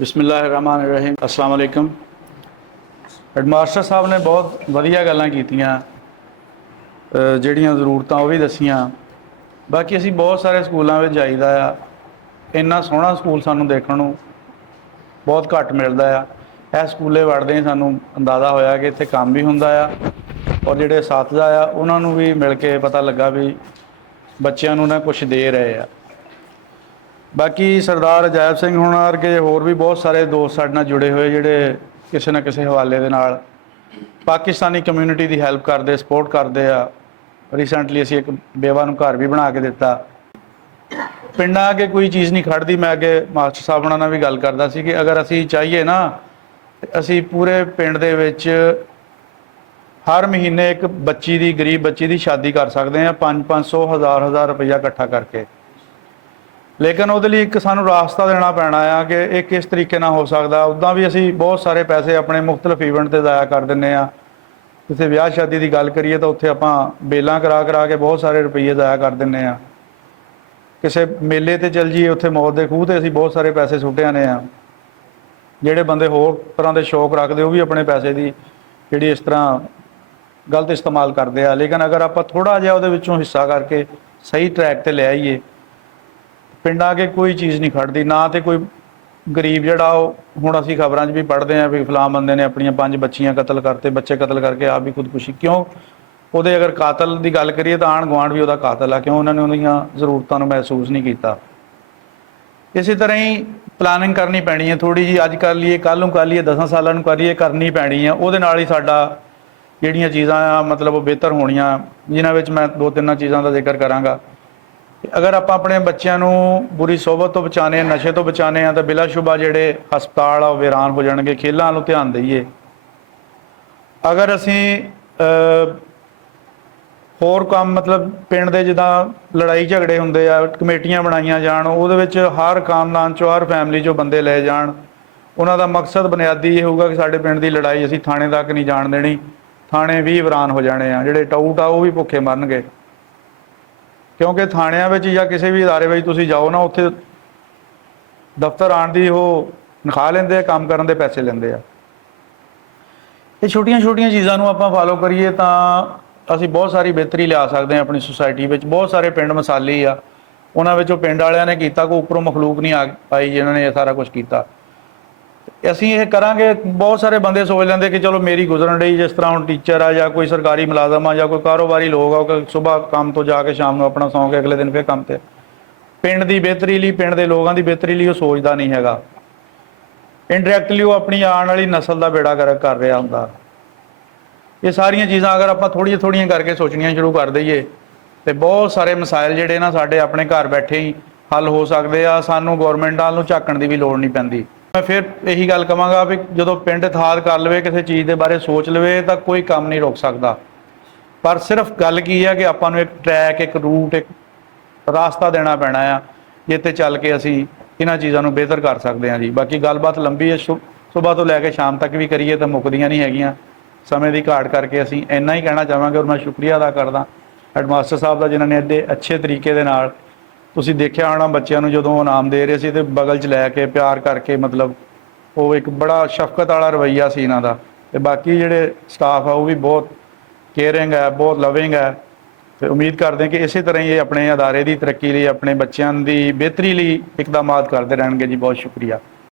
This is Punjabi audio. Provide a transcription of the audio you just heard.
ਬਿਸਮਿਲ੍ਲਾਹਿਰਰਹਿਮਾਨਿਰਰਹੀਮ ਅਸਲਾਮ ਅਲੈਕਮ ਹੈਡਮਾਸਟਰ ਸਾਹਿਬ ਨੇ ਬਹੁਤ ਵਧੀਆ ਗੱਲਾਂ ਕੀਤੀਆਂ। ਜਿਹੜੀਆਂ ਜ਼ਰੂਰਤਾਂ ਉਹ ਵੀ ਦੱਸੀਆਂ। ਬਾਕੀ ਅਸੀਂ ਬਹੁਤ ਸਾਰੇ ਸਕੂਲਾਂ ਵਿੱਚ ਜਾਈਦਾ ਆ। ਇੰਨਾ ਸੋਹਣਾ ਸਕੂਲ ਸਾਨੂੰ ਦੇਖਣ ਨੂੰ ਬਹੁਤ ਘੱਟ ਮਿਲਦਾ ਆ। ਇਹ ਸਕੂਲੇ ਵੜਦੇ ਹੀ ਸਾਨੂੰ ਅੰਦਾਜ਼ਾ ਹੋਇਆ ਕਿ ਇੱਥੇ ਕੰਮ ਵੀ ਹੁੰਦਾ ਆ। ਔਰ ਜਿਹੜੇ ਸਾਥੀਆ ਆ, ਉਹਨਾਂ ਨੂੰ ਵੀ ਮਿਲ ਕੇ ਪਤਾ ਲੱਗਾ ਵੀ ਬੱਚਿਆਂ ਨੂੰ ਨਾ ਕੁਝ ਦੇ ਰਹੇ ਆ। ਬਾਕੀ ਸਰਦਾਰ ਅਜਾਇਬ ਸਿੰਘ ਹੋਣਾ ਵਰਗੇ ਹੋਰ ਵੀ ਬਹੁਤ ਸਾਰੇ ਦੋਸਤ ਸਾਡੇ ਨਾਲ ਜੁੜੇ ਹੋਏ ਜਿਹੜੇ ਕਿਸੇ ਨਾ ਕਿਸੇ ਹਵਾਲੇ ਦੇ ਨਾਲ ਪਾਕਿਸਤਾਨੀ ਕਮਿਊਨਿਟੀ ਦੀ ਹੈਲਪ ਕਰਦੇ ਸਪੋਰਟ ਕਰਦੇ ਆ। ਰੀਸੈਂਟਲੀ ਅਸੀਂ ਇੱਕ ਬੇਵਾ ਨੂੰ ਘਰ ਵੀ ਬਣਾ ਕੇ ਦਿੱਤਾ। ਪਿੰਡਾਂ ਅੱਗੇ ਕੋਈ ਚੀਜ਼ ਨਹੀਂ ਖੜਦੀ। ਮੈਂ ਅੱਗੇ ਮਾਸਟਰ ਸਾਹਿਬ ਉਹਨਾਂ ਨਾਲ ਵੀ ਗੱਲ ਕਰਦਾ ਸੀ ਕਿ ਅਗਰ ਅਸੀਂ ਚਾਹੀਏ ਨਾ, ਅਸੀਂ ਪੂਰੇ ਪਿੰਡ ਦੇ ਵਿੱਚ ਹਰ ਮਹੀਨੇ ਇੱਕ ਬੱਚੀ ਦੀ, ਗਰੀਬ ਬੱਚੀ ਦੀ ਸ਼ਾਦੀ ਕਰ ਸਕਦੇ ਆ 5-500 ਹਜ਼ਾਰ ਹਜ਼ਾਰ ਰੁਪਈਆ ਇਕੱਠਾ ਕਰਕੇ। ਲੇਕਿਨ ਉਹਦੇ ਲਈ ਇੱਕ ਸਾਨੂੰ ਰਾਸਤਾ ਦੇਣਾ ਪੈਣਾ ਆ ਕਿ ਇਹ ਕਿਸ ਤਰੀਕੇ ਨਾਲ ਹੋ ਸਕਦਾ। ਉਦਾਂ ਵੀ ਅਸੀਂ ਬਹੁਤ ਸਾਰੇ ਪੈਸੇ ਆਪਣੇ ਮੁxtਲਫ ਇਵੈਂਟ ਤੇ ਜ਼ਾਇਆ ਕਰ ਦਿੰਨੇ ਆ। ਕਿਸੇ ਵਿਆਹ ਸ਼ਾਦੀ ਦੀ ਗੱਲ ਕਰੀਏ ਤਾਂ ਉੱਥੇ ਆਪਾਂ ਬੇਲਾਂ ਕਰਾ ਕਰਾ ਕੇ ਬਹੁਤ ਸਾਰੇ ਰੁਪਈਏ ਜ਼ਾਇਆ ਕਰ ਦਿੰਨੇ ਆ। ਕਿਸੇ ਮੇਲੇ ਤੇ ਚੱਲ ਜੀਏ ਉੱਥੇ ਮੌਤ ਦੇ ਖੂਹ ਤੇ ਅਸੀਂ ਬਹੁਤ ਸਾਰੇ ਪੈਸੇ ਸੁੱਟੇ ਨੇ ਆ। ਜਿਹੜੇ ਬੰਦੇ ਹੋਰ ਤਰ੍ਹਾਂ ਦੇ ਸ਼ੌਕ ਰੱਖਦੇ, ਉਹ ਵੀ ਆਪਣੇ ਪੈਸੇ ਦੀ ਜਿਹੜੀ ਇਸ ਤਰ੍ਹਾਂ ਗਲਤ ਇਸਤੇਮਾਲ ਕਰਦੇ ਆ। ਲੇਕਿਨ ਅਗਰ ਆਪਾਂ ਥੋੜਾ ਜਿਹਾ ਉਹਦੇ ਵਿੱਚੋਂ ਹਿੱਸਾ ਕਰਕੇ ਸਹੀ ਟਰੈਕ ਤੇ ਲੈ ਆਈਏ ਪਿੰਡਾਂ ਕੇ ਕੋਈ ਚੀਜ਼ ਨਹੀਂ ਖੜਦੀ, ਨਾ ਤੇ ਕੋਈ ਗਰੀਬ ਜਿਹੜਾ ਉਹ, ਹੁਣ ਅਸੀਂ ਖਬਰਾਂ 'ਚ ਵੀ ਪੜ੍ਹਦੇ ਆਂ ਵੀ ਫਲਾਂ ਬੰਦੇ ਨੇ ਆਪਣੀਆਂ ਪੰਜ ਬੱਚੀਆਂ ਕਤਲ ਕਰਤੇ, ਬੱਚੇ ਕਤਲ ਕਰਕੇ ਆਪ ਵੀ ਖੁਦਕੁਸ਼ੀ, ਕਿਉਂ? ਉਹਦੇ ਅਗਰ ਕਾਤਲ ਦੀ ਗੱਲ ਕਰੀਏ ਤਾਂ ਆਣ ਗੁਆਂਢ ਵੀ ਉਹਦਾ ਕਾਤਲ ਆ, ਕਿਉਂ ਉਹਨਾਂ ਨੇ ਉਹਦੀਆਂ ਜ਼ਰੂਰਤਾਂ ਨੂੰ ਮਹਿਸੂਸ ਨਹੀਂ ਕੀਤਾ? ਇਸੇ ਤਰ੍ਹਾਂ ਹੀ ਪਲਾਨਿੰਗ ਕਰਨੀ ਪੈਣੀ ਹੈ ਥੋੜੀ ਜੀ ਅੱਜ ਕਰ ਲਈਏ ਕੱਲ ਨੂੰ ਕਰ ਲਈਏ 10 ਸਾਲਾਂ ਨੂੰ ਕਰ ਲਈਏ, ਕਰਨੀ ਪੈਣੀ ਹੈ। ਉਹਦੇ ਨਾਲ ਹੀ ਸਾਡਾ ਜਿਹੜੀਆਂ ਚੀਜ਼ਾਂ ਆ, ਮਤਲਬ ਉਹ ਬਿਹਤਰ ਹੋਣੀਆਂ, ਜਿਨ੍ਹਾਂ ਵਿੱਚ ਮੈਂ ਦੋ ਤਿੰਨਾਂ ਚੀਜ਼ਾਂ ਦਾ ਜ਼ਿਕਰ ਕਰਾਂਗਾ। ਅਗਰ ਆਪਾਂ ਆਪਣੇ ਬੱਚਿਆਂ ਨੂੰ ਬੁਰੀ ਸੋਭਤ ਤੋਂ ਬਚਾਣੇ ਆ ਨਸ਼ੇ ਤੋਂ ਬਚਾਣੇ ਆ ਤਾਂ ਬਿਲਾ ਸ਼ੁਬਾ ਜਿਹੜੇ ਹਸਪਤਾਲ ਆ ਉਹ ਵੀਰਾਨ ਹੋ ਜਾਣਗੇ। ਖੇਲਾਂ ਨੂੰ ਧਿਆਨ ਦਈਏ। ਅਗਰ ਅਸੀਂ ਅ, ਹੋਰ ਕੰਮ ਮਤਲਬ ਪਿੰਡ ਦੇ ਜਿੱਦਾਂ ਲੜਾਈ ਝਗੜੇ ਹੁੰਦੇ ਆ ਕਮੇਟੀਆਂ ਬਣਾਈਆਂ ਜਾਣ ਉਹਦੇ ਵਿੱਚ ਹਰ ਖਾਨਦਾਨ ਚੋਂ ਹਰ ਫੈਮਿਲੀ ਚੋਂ ਬੰਦੇ ਲਏ ਜਾਣ। ਉਹਨਾਂ ਦਾ ਮਕਸਦ ਬੁਨਿਆਦੀ ਇਹ ਹੋਊਗਾ ਕਿ ਸਾਡੇ ਪਿੰਡ ਦੀ ਲੜਾਈ ਅਸੀਂ ਥਾਣੇ ਤੱਕ ਨਹੀਂ ਜਾਣ ਦੇਣੀ। ਥਾਣੇ ਵੀ ਵੀਰਾਨ ਹੋ ਜਾਣੇ ਆ ਜਿਹੜੇ ਟਾਊਟ ਆ ਉਹ ਵੀ ਭੁੱਖੇ ਮਰਨਗੇ। ਕਿਉਂਕਿ ਥਾਣਿਆਂ ਵਿੱਚ ਜਾਂ ਕਿਸੇ ਵੀ ادارے ਵਿੱਚ ਤੁਸੀਂ ਜਾਓ ਨਾ ਉੱਥੇ ਦਫ਼ਤਰ ਆਣ ਦੀ ਉਹ ਨਖਾ ਲੈਂਦੇ ਆ ਕੰਮ ਕਰਨ ਦੇ ਪੈਸੇ ਲੈਂਦੇ ਆ ਇਹ ਛੋਟੀਆਂ-ਛੋਟੀਆਂ ਚੀਜ਼ਾਂ ਨੂੰ ਆਪਾਂ ਫਾਲੋ ਕਰੀਏ ਤਾਂ ਅਸੀਂ ਬਹੁਤ ਸਾਰੀ ਬਿਹਤਰੀ ਲਿਆ ਸਕਦੇ ਹਾਂ ਆਪਣੀ ਸੁਸਾਇਟੀ ਵਿੱਚ ਬਹੁਤ ਸਾਰੇ ਪਿੰਡ ਮਸਾਲੀ ਆ ਉਹਨਾਂ ਵਿੱਚੋਂ ਪਿੰਡ ਵਾਲਿਆਂ ਨੇ ਕੀਤਾ ਕੋਈ ਉੱਪਰੋਂ ਮਖਲੂਕ ਨਹੀਂ ਆ ਆਈ ਜਿਨ੍ਹਾਂ ਨੇ ਇਹ ਸਾਰਾ ਕੁਝ ਕੀਤਾ ਅਸੀਂ ਇਹ ਕਰਾਂਗੇ, ਬਹੁਤ ਸਾਰੇ ਬੰਦੇ ਸੋਚ ਲੈਂਦੇ ਕਿ ਚਲੋ ਮੇਰੀ ਗੁਜ਼ਰਨ ਰਹੀ ਜਿਸ ਤਰ੍ਹਾਂ ਹੁਣ ਟੀਚਰ ਆ ਜਾਂ ਕੋਈ ਸਰਕਾਰੀ ਮੁਲਾਜ਼ਮ ਆ ਜਾਂ ਕੋਈ ਕਾਰੋਬਾਰੀ ਲੋਕ ਆ ਕਿ ਸਵੇਰ ਕੰਮ ਤੋਂ ਜਾ ਕੇ ਸ਼ਾਮ ਨੂੰ ਆਪਣਾ ਸੌਂ ਕੇ ਅਗਲੇ ਦਿਨ ਫੇਰ ਕੰਮ ਤੇ। ਪਿੰਡ ਦੀ ਬਿਹਤਰੀ ਲਈ, ਪਿੰਡ ਦੇ ਲੋਕਾਂ ਦੀ ਬਿਹਤਰੀ ਲਈ ਉਹ ਸੋਚਦਾ ਨਹੀਂ ਹੈਗਾ। ਇਨਡਾਇਰੈਕਟਲੀ ਉਹ ਆਪਣੀ ਆਉਣ ਵਾਲੀ ਨਸਲ ਦਾ ਬੇੜਾ ਗਰਕ ਕਰ ਰਿਹਾ ਹੁੰਦਾ। ਇਹ ਸਾਰੀਆਂ ਚੀਜ਼ਾਂ ਅਗਰ ਆਪਾਂ ਥੋੜੀਆਂ ਥੋੜੀਆਂ ਕਰਕੇ ਸੋਚਣੀਆਂ ਸ਼ੁਰੂ ਕਰ ਦਈਏ, ਤੇ ਬਹੁਤ ਸਾਰੇ ਮਸਾਇਲ ਜਿਹੜੇ ਨਾ ਸਾਡੇ ਆਪਣੇ ਘਰ ਬੈਠੇ ਹੀ ਹੱਲ ਹੋ ਸਕਦੇ ਆ, ਸਾਨੂੰ ਗਵਰਨਮੈਂਟ ਨੂੰ ਝਾਕਣ ਦੀ ਵੀ ਲੋੜ ਨਹੀਂ ਪੈਂਦੀ। ਮੈਂ ਫਿਰ ਇਹੀ ਗੱਲ ਕਵਾਂਗਾ ਵੀ ਜਦੋਂ ਪਿੰਡ ਇਤਿਹਾਦ ਕਰ ਲਵੇ, ਕਿਸੇ ਚੀਜ਼ ਦੇ ਬਾਰੇ ਸੋਚ ਲਵੇ, ਤਾਂ ਕੋਈ ਕੰਮ ਨਹੀਂ ਰੋਕ ਸਕਦਾ। ਪਰ ਸਿਰਫ ਗੱਲ ਕੀ ਹੈ ਕਿ ਆਪਾਂ ਨੂੰ ਇੱਕ ਟਰੈਕ ਇੱਕ ਰੂਟ ਇੱਕ ਰਾਸਤਾ ਦੇਣਾ ਪੈਣਾ ਆ ਜਿੱਤੇ ਚੱਲ ਕੇ ਅਸੀਂ ਇਹਨਾਂ ਚੀਜ਼ਾਂ ਨੂੰ ਬਿਹਤਰ ਕਰ ਸਕਦੇ ਹਾਂ ਜੀ। ਬਾਕੀ ਗੱਲਬਾਤ ਲੰਬੀ ਹੈ ਸਵੇਰ ਤੋਂ ਲੈ ਕੇ ਸ਼ਾਮ ਤੱਕ ਵੀ ਕਰੀਏ ਤਾਂ ਮੁੱਕਦੀਆਂ ਨਹੀਂ ਹੈਗੀਆਂ। ਸਮੇਂ ਦੀ ਘਾਟ ਕਰਕੇ ਅਸੀਂ ਇੰਨਾ ਹੀ ਕਹਿਣਾ ਚਾਹਾਂਗੇ ਔਰ ਮੈਂ ਸ਼ੁਕਰੀਆ ਅਦਾ ਕਰਦਾ ਹੈਡਮਾਸਟਰ ਸਾਹਿਬ ਦਾ, ਜਿਨ੍ਹਾਂ ਨੇ ਐਡੇ ਅੱਛੇ ਤਰੀਕੇ ਦੇ ਨਾਲ ਤੁਸੀਂ ਦੇਖਿਆ ਹੋਣਾ ਬੱਚਿਆਂ ਨੂੰ ਜਦੋਂ ਇਨਾਮ ਦੇ ਰਹੇ ਸੀ ਤੇ ਬਗਲ 'ਚ ਲੈ ਕੇ ਪਿਆਰ ਕਰਕੇ ਮਤਲਬ ਉਹ ਇੱਕ ਬੜਾ ਸ਼ਫਕਤ ਵਾਲਾ ਰਵੱਈਆ ਸੀ ਇਹਨਾਂ ਦਾ। ਤੇ ਬਾਕੀ ਜਿਹੜੇ ਸਟਾਫ ਆ, ਉਹ ਵੀ ਬਹੁਤ ਕੇਅਰਿੰਗ ਹੈ, ਬਹੁਤ ਲਵਿੰਗ ਹੈ। ਤੇ ਉਮੀਦ ਕਰਦੇ ਹਾਂ ਕਿ ਇਸੇ ਤਰ੍ਹਾਂ ਹੀ ਇਹ ਆਪਣੇ ਅਦਾਰੇ ਦੀ ਤਰੱਕੀ ਲਈ, ਆਪਣੇ ਬੱਚਿਆਂ ਦੀ ਬਿਹਤਰੀ ਲਈ ਇਕਦਾਮਾਤ ਕਰਦੇ ਰਹਿਣਗੇ ਜੀ। ਬਹੁਤ ਸ਼ੁਕਰੀਆ।